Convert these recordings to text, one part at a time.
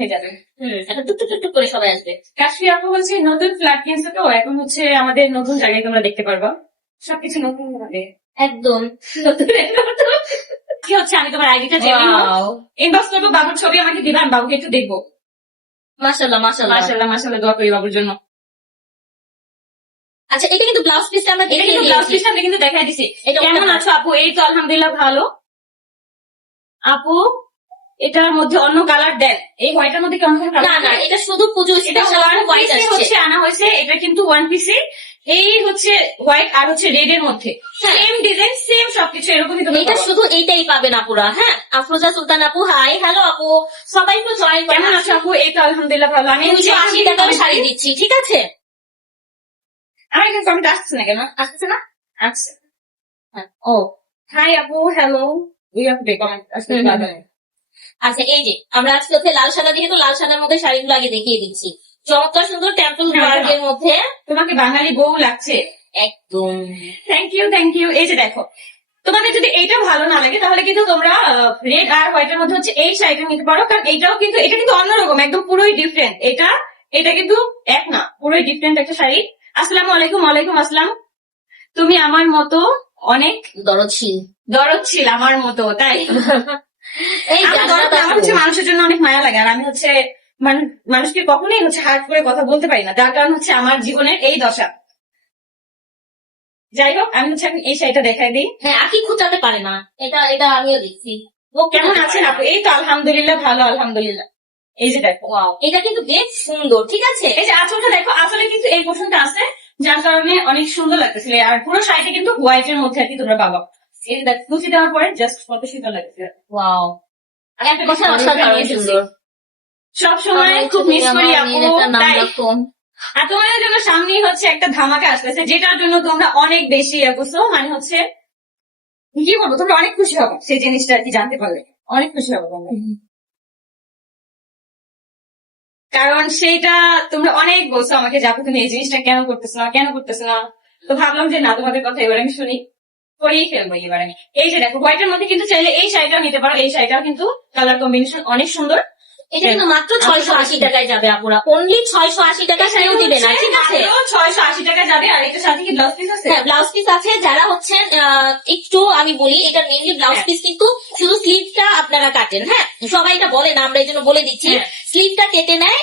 হয়ে যাবে। এখন টুক টুক টুক টুক করে সবাই আসবে। কাশ্মীর আপু বলছে নতুন ফ্ল্যাট কিনছে তো এখন হচ্ছে আমাদের নতুন জায়গায় তোমরা দেখতে পারবা সবকিছু নতুন হবে। একদম কি হচ্ছে আমি তোমার আইডিটা জেনে ইনবক্স করবো, বাবুর ছবি আমাকে দিবা, আমি বাবুকে একটু দেখবো। মাশাআল্লাহ মাশাআল্লাহ। মাশাআল্লাহ মাশাআল্লাহ, দোয়া করি বাবুর জন্য। আচ্ছা এটা কিন্তু ব্লাউজ পিসটা আমরা এটা দেখে কিন্তু ব্লাউজ পিসটা আমি কিন্তু দেখাই দিছি। কেমন আছো আপু? এই তো আলহামদুলিল্লাহ ভালো। আপু এটার মধ্যে অন্য কালার দেন, এই হোয়াইটের মধ্যে কি অন্য কালার? না না, এটা শুধু পুজো এটা স্পেশাল ওয়ান হোয়াইট পিসে আসছে। হচ্ছে আনা হয়েছে, এটা কিন্তু ওয়ান পিসে। এই হচ্ছে হোয়াইট আর হচ্ছে রেড এর মধ্যে সেম ডিজাইন সেম সবকিছু এরকমই। তুমি এটা শুধু এইটাই পাবেন আপুরা। হ্যাঁ, আফরোজা সুলতান আপু হাই, হ্যালো আপু, সবাই তো জয়েন করেন। কেমন আছো আপু? এই তো আলহামদুলিল্লাহ ভালো। আমি 280 টাকার শাড়ি দিচ্ছি, ঠিক আছে? আমার এখানে কমেন্ট আসছে না কেন? আসছে না? আচ্ছা ও হাই আপু, hello. We have day comment আসলে ভালো। আচ্ছা এই যে আমরা আজকে হচ্ছে লাল সাদা, যেহেতু লাল সাদার মধ্যে শাড়িগুলো আগে দেখিয়ে দিচ্ছি। চমৎকার সুন্দর টেম্পল ওয়ার্কের মধ্যে। তোমাকে বাঙালি বউ লাগছে একদম। Thank you thank you. এই যে দেখো, তোমাদের যদি এইটা ভালো না লাগে তাহলে কিন্তু তোমরা রেড আর হোয়াইটের মধ্যে হচ্ছে এই শাড়িটা নিতে পারো, কারণ এইটাও কিন্তু এটা কিন্তু অন্যরকম, একদম পুরোই ডিফারেন্ট। এটা কিন্তু এক না, পুরোই ডিফারেন্ট একটা শাড়ি। আসসালামু আলাইকুম। ওয়ালাইকুম আসসালাম। তুমি আমার মতো অনেক দরদশীল আমার মতো, তাই? এই আমার হচ্ছে মানুষের জন্য অনেক মায়া লাগে, আর আমি হচ্ছে মানুষকে কখনোই হচ্ছে হার্ট করে কথা বলতে পারি না, যার কারণ হচ্ছে আমার জীবনের এই দশা। যাই হোক, আমি হচ্ছে এখন এই শাড়িটা দেখাই দিই। হ্যাঁ, আকি খুঁচাতে পারে না, এটা এটা আমিও দেখছি। ও কেমন আছেন আপু? এই তো আলহামদুলিল্লাহ ভালো, আলহামদুলিল্লাহ। এই যে দেখো, ওয়াও, এটা কিন্তু বেশ সুন্দর, ঠিক আছে? এই যে আঁচলটা দেখো, আঁচলে কিন্তু এই পোর্শনটা আছে, যার কারণে অনেক সুন্দর লাগতেছিল। আর পুরো শাড়িটা কিন্তু হোয়াইটের মধ্যে আর কি তোমরা পাবা। এই যে দেখো, কুচি দেওয়ার পরে জাস্ট কত সুন্দর লাগছে। ওয়াও, এক কথা অসাধারণ সুন্দর। সব সময় খুব মিস করি আপু, তাই। রাখুন। আর তোমাদের জন্য সামনেই হচ্ছে একটা ধামাকা আসতেছে, যেটার জন্য তোমরা অনেক বেশি করছো, মানে হচ্ছে কি বলবো, তোমরা অনেক খুশি হবে সেই জিনিসটা আর কি জানতে পারলে, অনেক খুশি হবে তোমরা। কারণ সেইটা তোমরা অনেক বলছো আমাকে, যাবো তুমি এই জিনিসটা কেন করতেছো না, কেন করতেছো না। তো ভাবলাম যে না, তোমাদের কথা এবার আমি শুনি, করেই ফেলবো এবার আমি। এই যে দেখো, হোয়াইটের মধ্যে কিন্তু চাইলে এই শাড়িটাও নিতে পারো। এই শাড়িটাও কিন্তু কালার কম্বিনেশন অনেক সুন্দর। এটা কিন্তু মাত্র 680 টাকায় যাবে আপুরা, অনলি 680 টাকা। সেও দিবে না, ঠিক আছে? 680 টাকা যাবে। আর এটার সাথে কি ব্লাউজ পিস আছে? হ্যাঁ, ব্লাউজ পিস আছে। যারা হচ্ছেন একটু আমি বলি, এটা মেইনলি ব্লাউজ পিস, কিন্তু শুধু স্লিভটা আপনারা কাটেন। হ্যাঁ, সবাই এটা বলে না, আমরা এই জন্য বলে দিচ্ছি। স্লিভটা কেটে নেয়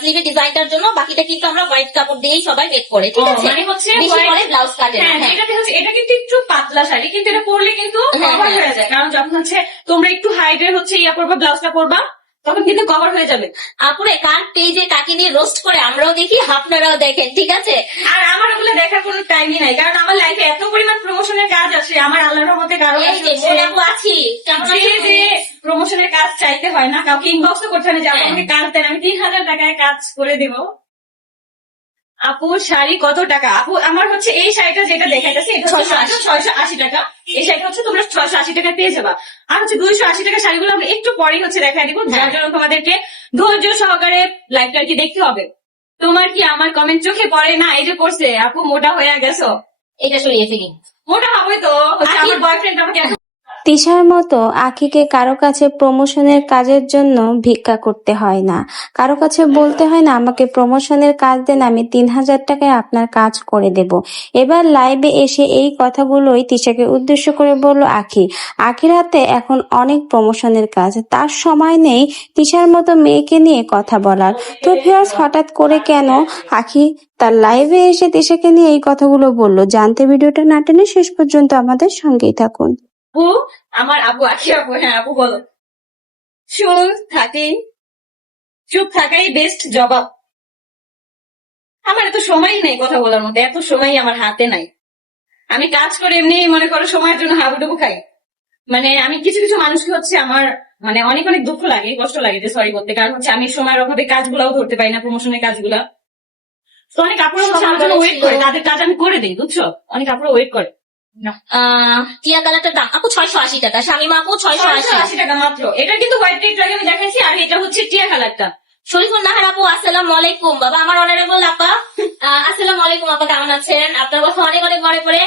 স্লিভের ডিজাইনটার জন্য, বাকিটা কিন্তু আমরা হোয়াইট কাপড় দিয়েই সবাই মেক করে, ঠিক আছে? মানে হচ্ছে বেশি করে ব্লাউজ কাটে না। হ্যাঁ, এটা কিন্তু একটু পাতলা শাড়ি, কিন্তু এটা পরলে কিন্তু কভার হয়ে যায়। কারণ যখন হচ্ছে তোমরা একটু হাইটের হচ্ছে ইয়া করবা, ব্লাউজটা পরবা, তখন কিন্তু কভার হয়ে যাবে। আপুরে কার পেজে কাকে নিয়ে রোস্ট করে আমরাও দেখি, আপনারাও দেখেন, ঠিক আছে? আর আমার ওগুলো দেখার কোনো টাইমই নাই, কারণ আমার লাইফে এত পরিমাণ প্রমোশনের কাজ আছে। আমার আল্লাহর রহমতে কারো আছি যে প্রমোশনের কাজ চাইতে হয় না, কাউকে ইনবক্স তো করতে হয় না যে আপু আমাকে কাজ দেন, আমি 3000 টাকায় কাজ করে দিব। আপু শাড়ি কত টাকা? আপু আমার হচ্ছে এই শাড়িটা যেটা দেখাইতেছে এটা 680 টাকা। এই শাড়িটা হচ্ছে তোমরা 680 টাকা পেয়ে যাবা। আর হচ্ছে 280 টাকা শাড়িগুলো আমরা একটু পরেই হচ্ছে দেখাই দিব, যার জন্য তোমাদেরকে ধৈর্য সহকারে লাইভটা আর কি দেখতে হবে। তোমার কি আমার কমেন্ট চোখে পড়ে না? এই যে করছে আপু মোটা হয়ে গেছো, এটা সরিয়ে ফেলি। মোটা হবে তো হচ্ছে আমার বয়ফ্রেন্ড আমাকে তিশার মতো আখিকে কারো কাছে প্রমোশনের কাজের জন্য ভিক্ষা করতে হয় না, কারো কাছে বলতে হয় না আমাকে প্রমোশনের কাজ দেন, আমি 3000 টাকায় আপনার কাজ করে দেব। এবার লাইভে এসে এই কথাগুলোই তিশাকে উদ্দেশ্য করে বলল আখি। আখির হাতে এখন অনেক প্রমোশনের কাজ, তার সময় নেই তিশার মতো মেয়েকে নিয়ে কথা বলার। তো ভিউয়ার্স, হঠাৎ করে কেন আখি তার লাইভে এসে তিশাকে নিয়ে এই কথাগুলো বলল? জানতে ভিডিওটা না টেনে শেষ পর্যন্ত আমাদের সঙ্গেই থাকুন। আপু, আমার আপু আখি আপু। হ্যাঁ আপু বলো। শুন থাকি, চুপ থাকাই বেস্ট জবাব। আমার এত সময়ই নাই কথা বলার মধ্যে, এত সময় আমার হাতে নাই। আমি কাজ করে এমনি মনে করো সময়ের জন্য হাবুডুবু খাই। মানে আমি কিছু কিছু মানুষকে হচ্ছে আমার মানে অনেক অনেক দুঃখ লাগে, কষ্ট লাগে যে সরি বলতে, কারণ হচ্ছে আমি সময়ের অভাবে কাজগুলাও ধরতে পারি না, প্রমোশনের কাজগুলা। তো অনেক কাপড় হচ্ছে আমার জন্য ওয়েট করে, তাদের কাজ আমি করে দিই, বুঝছো? অনেক কাপড় ওয়েট করে। টিয়া কালারটার দাম আপু 680 টাকা। শামিমা আপু 680 টাকা মাত্র। এটা কিন্তু হোয়াইট রেড আমি দেখাইছি, আর এটা হচ্ছে টিয়া কালারটা। শরীফুল নাহার আপু আসসালামু আলাইকুম। বাবা আমার অনারেবল আপা, আসসালামু আলাইকুম আপা, কেমন আছেন? আপনার কথা অনেক অনেক মনে পড়ে।